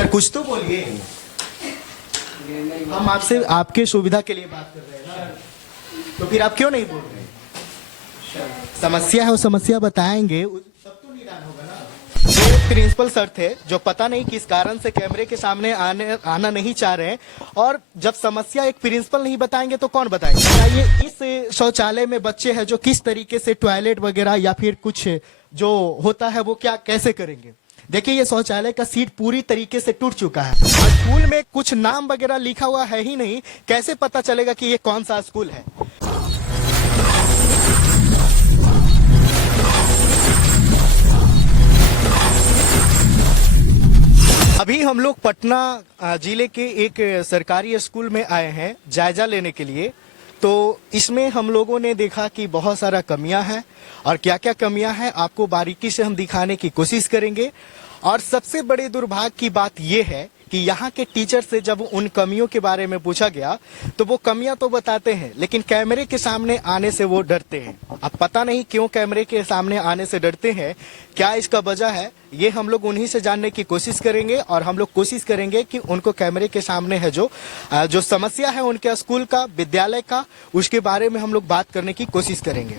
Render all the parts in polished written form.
Sir कुछ तो बोलिए। हम आपसे आपके सुविधा के लिए बात कर रहे हैं ना, तो फिर आप क्यों नहीं बोल रहे? समस्या है, वो समस्या बताएंगे, सब तो निदान होगा ना। ये प्रिंसिपल सर थे जो पता नहीं किस कारण से कैमरे के सामने आना नहीं चाह रहे हैं, और जब समस्या एक प्रिंसिपल नहीं बताएंगे तो कौन बताएंगे? ये इस शौचालय में बच्चे हैं जो किस तरीके से टॉयलेट वगैरह या फिर कुछ जो होता है वो क्या कैसे करेंगे? देखिए ये शौचालय का सीट पूरी तरीके से टूट चुका है, और स्कूल में कुछ नाम वगैरह लिखा हुआ है ही नहीं, कैसे पता चलेगा कि ये कौन सा स्कूल है? अभी हम लोग पटना जिले के एक सरकारी स्कूल में आए हैं जायजा लेने के लिए। तो इसमें हम लोगों ने देखा कि बहुत सारा कमियां हैं, और क्या क्या कमियां हैं आपको बारीकी से हम दिखाने की कोशिश करेंगे। और सबसे बड़े दुर्भाग्य की बात यह है कि यहाँ के टीचर से जब उन कमियों के बारे में पूछा गया तो वो कमियां तो बताते हैं, लेकिन कैमरे के सामने आने से वो डरते हैं। अब पता नहीं क्यों कैमरे के सामने आने से डरते हैं, क्या इसका वजह है, ये हम लोग उन्हीं से जानने की कोशिश करेंगे। और हम लोग कोशिश करेंगे कि उनको कैमरे के सामने है जो समस्या है उनके स्कूल का, विद्यालय का, उसके बारे में हम लोग बात करने की कोशिश करेंगे।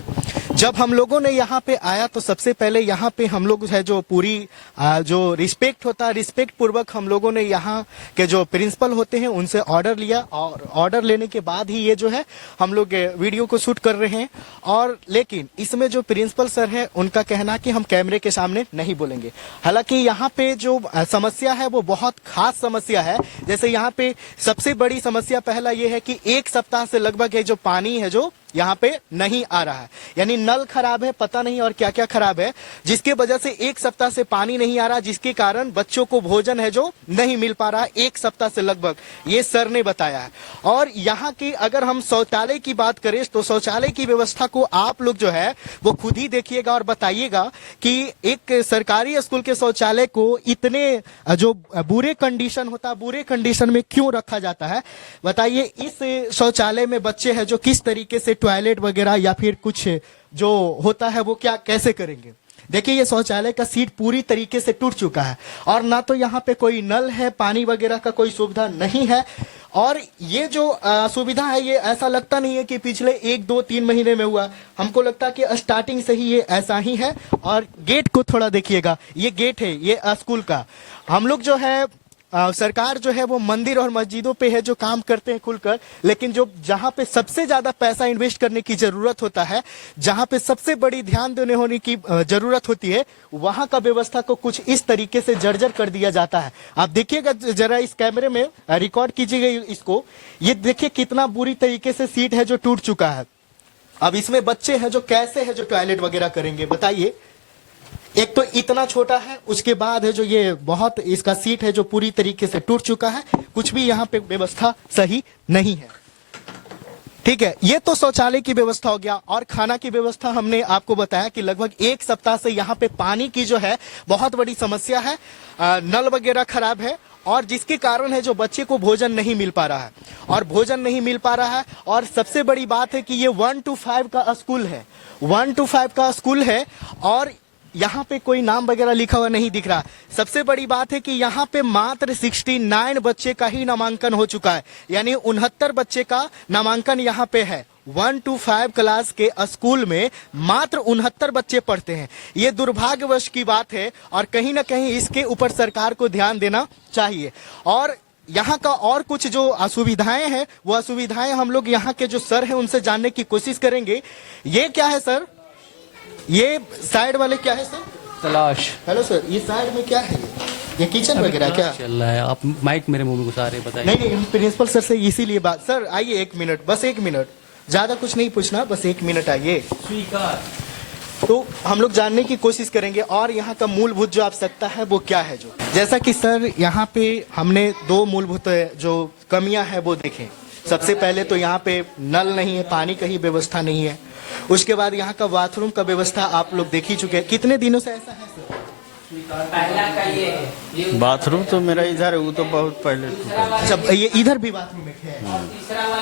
जब हम लोगों ने यहाँ पे आया तो सबसे पहले यहाँ पे हम लोग है जो पूरी जो रिस्पेक्ट होता है, रिस्पेक्ट पूर्वक हम लोगों ने यहाँ के जो प्रिंसिपल होते हैं उनसे ऑर्डर लिया, और ऑर्डर लेने के बाद ही ये जो है हम लोग वीडियो को शूट कर रहे हैं। और लेकिन इसमें जो प्रिंसिपल सर है उनका कहना कि हम कैमरे के सामने नहीं बोलेंगे। हालांकि यहाँ पे जो समस्या है वो बहुत खास समस्या है। जैसे यहाँ पे सबसे बड़ी समस्या पहला ये है कि एक सप्ताह से लगभग है जो पानी है जो यहाँ पे नहीं आ रहा है, यानी नल खराब है, पता नहीं और क्या क्या खराब है, जिसके वजह से एक सप्ताह से पानी नहीं आ रहा, जिसके कारण बच्चों को भोजन है जो नहीं मिल पा रहा एक सप्ताह से लगभग, ये सर ने बताया है। और यहाँ की अगर हम शौचालय की बात करें तो शौचालय की व्यवस्था को आप लोग जो है वो खुद ही देखिएगा और बताइएगा कि एक सरकारी स्कूल के शौचालय को इतने जो बुरे कंडीशन होता है, बुरे कंडीशन में क्यों रखा जाता है? बताइए इस शौचालय में बच्चे हैं जो किस तरीके से टॉयलेट वगैरह या फिर कुछ जो होता है वो क्या कैसे करेंगे? देखिए ये शौचालय का सीट पूरी तरीके से टूट चुका है, और ना तो यहाँ पे कोई नल है, पानी वगैरह का कोई सुविधा नहीं है। और ये जो सुविधा है ये ऐसा लगता नहीं है कि पिछले 1-2-3 महीने में हुआ, हमको लगता है कि स्टार्टिंग से ही ये ऐसा ही है। और गेट को थोड़ा देखिएगा, ये गेट है ये स्कूल का। हम लोग जो है सरकार जो है वो मंदिर और मस्जिदों पे है जो काम करते हैं खुलकर, लेकिन जो जहां पे सबसे ज्यादा पैसा इन्वेस्ट करने की जरूरत होता है, जहां पे सबसे बड़ी ध्यान देने होने की जरूरत होती है, वहां का व्यवस्था को कुछ इस तरीके से जर्जर कर दिया जाता है। आप देखिएगा जरा, इस कैमरे में रिकॉर्ड कीजिएगा इसको, ये देखिए कितना बुरी तरीके से सीट है जो टूट चुका है। अब इसमें बच्चे हैं जो कैसे है जो टॉयलेट वगैरह करेंगे बताइए? एक तो इतना छोटा है, उसके बाद है जो ये बहुत इसका सीट है जो पूरी तरीके से टूट चुका है, कुछ भी यहाँ पे व्यवस्था सही नहीं है। ठीक है, ये तो शौचालय की व्यवस्था हो गया। और खाना की व्यवस्था हमने आपको बताया कि लगभग एक सप्ताह से यहाँ पे पानी की जो है बहुत बड़ी समस्या है, नल वगैरह खराब है, और जिसके कारण है जो बच्चे को भोजन नहीं मिल पा रहा है, और भोजन नहीं मिल पा रहा है। और सबसे बड़ी बात है कि ये 1 to 5 का स्कूल है, 1 to 5 का स्कूल है, और यहाँ पे कोई नाम वगैरह लिखा हुआ नहीं दिख रहा। सबसे बड़ी बात है कि यहाँ पे मात्र 69 बच्चे का ही नामांकन हो चुका है, यानी 69 बच्चे का नामांकन यहाँ पे है। 1 to 5 क्लास के स्कूल में मात्र 69 बच्चे पढ़ते हैं। ये दुर्भाग्यवश की बात है, और कहीं ना कहीं इसके ऊपर सरकार को ध्यान देना चाहिए। और यहाँ का और कुछ जो असुविधाएं हैं वो असुविधाएं हम लोग यहाँ के जो सर हैं उनसे जानने की कोशिश करेंगे। ये क्या है सर? ये साइड वाले क्या है सर? तलाश। हेलो सर, ये साइड में क्या है? ये किचन वगैरह क्या चल रहा है? आप माइक मेरे मुंह में घुसा रहे, बताइए। नहीं, प्रिंसिपल सर से इसीलिए बात। सर आइए 1 मिनट, बस 1 मिनट, ज्यादा कुछ नहीं पूछना, बस 1 मिनट आइए। स्वीकार। तो हम लोग जानने की कोशिश करेंगे और यहाँ का मूलभूत जो आवश्यकता है वो क्या है। जो जैसा कि सर यहाँ पे हमने 2 मूलभूत जो कमियां हैं वो देखें। सबसे पहले तो यहाँ पे नल नहीं है, पानी का ही व्यवस्था नहीं है। उसके बाद यहाँ का बाथरूम का व्यवस्था आप लोग देख ही चुके हैं। कितने दिनों से ऐसा है सर? पहला का ये बाथरूम तो मेरा इधर है, वो तो बहुत पहले। अच्छा, ये इधर भी बाथरूम है।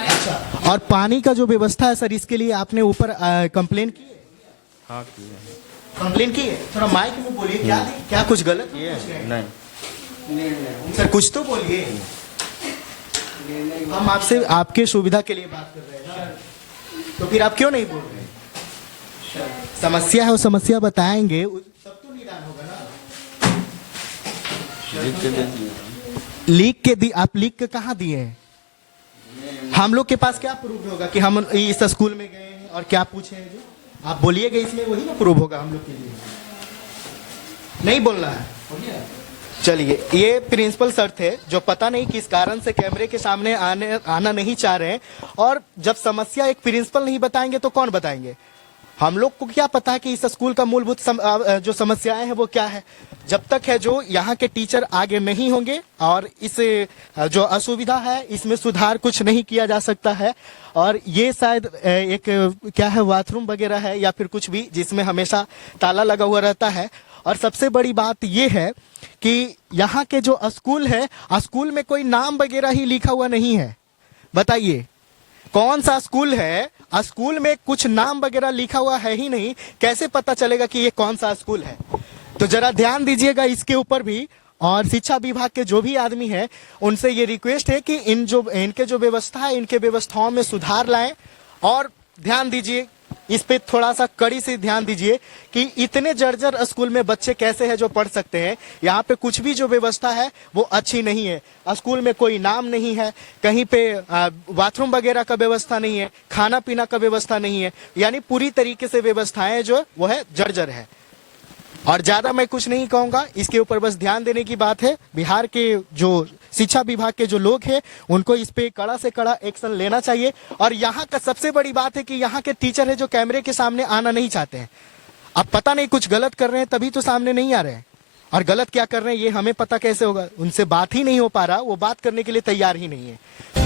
अच्छा, और पानी का जो व्यवस्था है सर, इसके लिए आपने ऊपर कंप्लेन की है? हाँ की है। कंप्लेन की है? थोड़ा माइक में बोलिए। क्या कुछ गलत ये नहीं, सर कुछ तो बोलिए। हम आपसे आपके सुविधा के लिए बात कर रहे हैं ना, तो फिर आप क्यों नहीं बोल रहे? समस्या है, वो समस्या बताएंगे, तब तो निदान होगा ना। लिख के दे दिए। लीक के दी, आप लीक के कहाँ दिए हैं? हम लोग के पास क्या प्रूफ होगा कि हम इस स्कूल में गए हैं और क्या पूछे हैं? जो आप बोलिएगा इसमें वही ना प्रूफ होगा हम लोग के लिए। नहीं बोलना है। चलिए, ये प्रिंसिपल सर थे जो पता नहीं किस कारण से कैमरे के सामने आना नहीं चाह रहे हैं। और जब समस्या एक प्रिंसिपल नहीं बताएंगे तो कौन बताएंगे? हम लोग को क्या पता है कि इस स्कूल का मूलभूत जो समस्याएं हैं वो क्या है? जब तक है जो यहाँ के टीचर आगे नहीं होंगे और इस जो असुविधा है इसमें सुधार कुछ नहीं किया जा सकता है। और ये शायद एक क्या है, बाथरूम वगैरह है या फिर कुछ भी जिसमें हमेशा ताला लगा हुआ रहता है। और सबसे बड़ी बात ये है कि यहाँ के जो स्कूल है, स्कूल में कोई नाम वगैरह ही लिखा हुआ नहीं है। बताइए कौन सा स्कूल है, स्कूल में कुछ नाम वगैरह लिखा हुआ है ही नहीं, कैसे पता चलेगा कि ये कौन सा स्कूल है? तो जरा ध्यान दीजिएगा इसके ऊपर भी। और शिक्षा विभाग के जो भी आदमी हैं उनसे ये रिक्वेस्ट है कि इनके जो व्यवस्था है, इनके व्यवस्थाओं में सुधार लाएं। और ध्यान दीजिए इस पे, थोड़ा सा कड़ी से ध्यान दीजिए कि इतने जर्जर स्कूल में बच्चे कैसे हैं जो पढ़ सकते हैं। यहाँ पे कुछ भी जो व्यवस्था है वो अच्छी नहीं है। स्कूल में कोई नाम नहीं है, कहीं पे बाथरूम वगैरह का व्यवस्था नहीं है, खाना पीना का व्यवस्था नहीं है, यानी पूरी तरीके से व्यवस्थाएं जो वो है जर्जर है। और ज्यादा मैं कुछ नहीं कहूंगा, इसके ऊपर बस ध्यान देने की बात है। बिहार के जो शिक्षा विभाग के जो लोग हैं उनको इस पे कड़ा से कड़ा एक्शन लेना चाहिए। और यहाँ का सबसे बड़ी बात है कि यहाँ के टीचर है जो कैमरे के सामने आना नहीं चाहते हैं। अब पता नहीं कुछ गलत कर रहे हैं तभी तो सामने नहीं आ रहे हैं, और गलत क्या कर रहे हैं ये हमें पता कैसे होगा? उनसे बात ही नहीं हो पा रहा, वो बात करने के लिए तैयार ही नहीं है।